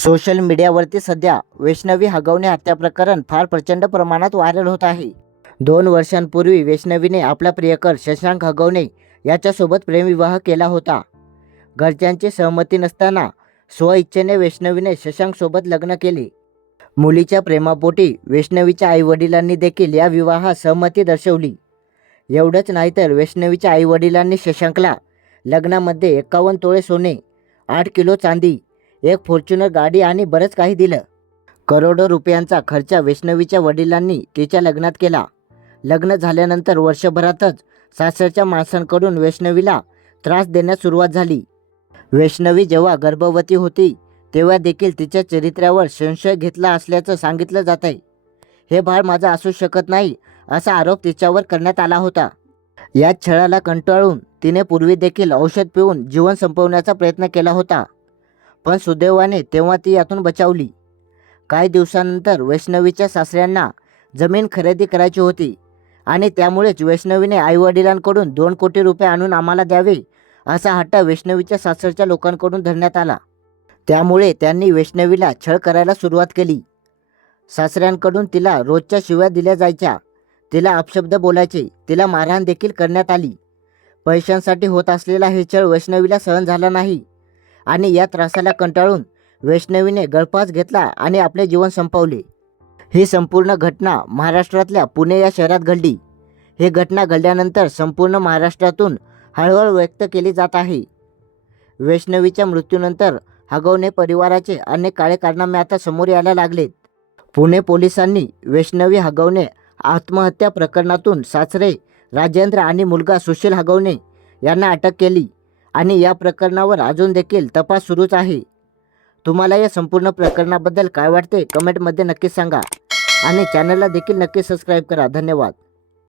Social मीडियावरती सध्या वैष्णवी हगवणे हत्या प्रकरण फार प्रचंड प्रमाणात व्हायरल होत आहे. दोन वर्षांपूर्वी वैष्णवीने आपला प्रियकर शशांक हगवणे याच्यासोबत प्रेमविवाह केला होता. घरच्यांची सहमती नसताना स्वइच्छेने वैष्णवीने शशांकसोबत लग्न केले. मुलीच्या प्रेमापोटी वैष्णवीच्या आईवडिलांनी देखील या विवाहात सहमती दर्शवली. एवढंच नाही तर वैष्णवीच्या आईवडिलांनी शशांकला लग्नामध्ये एकावन्न तोळे सोने आठ किलो चांदी एक फॉर्च्युनर गाडी आणि बरंच काही दिलं. करोडो रुपयांचा खर्च वैष्णवीच्या वडिलांनी तिच्या लग्नात केला. लग्न झाल्यानंतर वर्षभरातच सासरच्या माणसांकडून वैष्णवीला त्रास देण्यास सुरुवात झाली. वैष्णवी जेव्हा गर्भवती होती तेव्हा देखील तिच्या चरित्र्यावर संशय घेतला असल्याचं सांगितलं जात आहे हे बाळ माझं असू शकत नाही असा आरोप तिच्यावर करण्यात आला होता. या छळाला कंटाळून तिने पूर्वी देखील औषध पिऊन जीवन संपवण्याचा प्रयत्न केला होता. पण सुदैवाने तेव्हा ती यातून बचावली. काही दिवसानंतर वैष्णवीच्या सासऱ्यांना जमीन खरेदी करायची होती आणि त्यामुळेच वैष्णवीने आईवडिलांकडून दोन कोटी रुपये आणून आम्हाला द्यावे असा हट्ट वैष्णवीच्या सासरच्या लोकांकडून धरण्यात आला. त्यामुळे त्यांनी वैष्णवीला छळ करायला सुरुवात केली. सासऱ्यांकडून तिला रोजच्या शिव्या दिल्या जायच्या तिला अपशब्द बोलायचे तिला मारहाण देखील करण्यात आली. पैशांसाठी होत असलेला हे छळ वैष्णवीला सहन झाला नाही. आणि या त्रासाला कंटाळून वैष्णवीने गळफास घेतला आणि आपले जीवन संपवले. ही संपूर्ण घटना महाराष्ट्रातल्या पुणे या शहरात घडली. ही घटना घडल्यानंतर संपूर्ण महाराष्ट्रातून हळहळ व्यक्त केली जात आहे. वैष्णवीच्या मृत्यूनंतर हगवणे परिवाराचे अनेक काळे कारनामे आता समोर यायला लागलेत. पुणे पोलिसांनी वैष्णवी हगवणे आत्महत्या प्रकरणातून सासरे राजेंद्र आणि मुलगा सुशील हगवणे यांना अटक केली. आणि या प्रकरणावर अजून देखील तपास सुरूच आहे. तुम्हाला या संपूर्ण प्रकरणाबद्दल काय वाटते कमेंटमध्ये नक्की सांगा. आणि चॅनलला देखील नक्की सबस्क्राईब करा. धन्यवाद.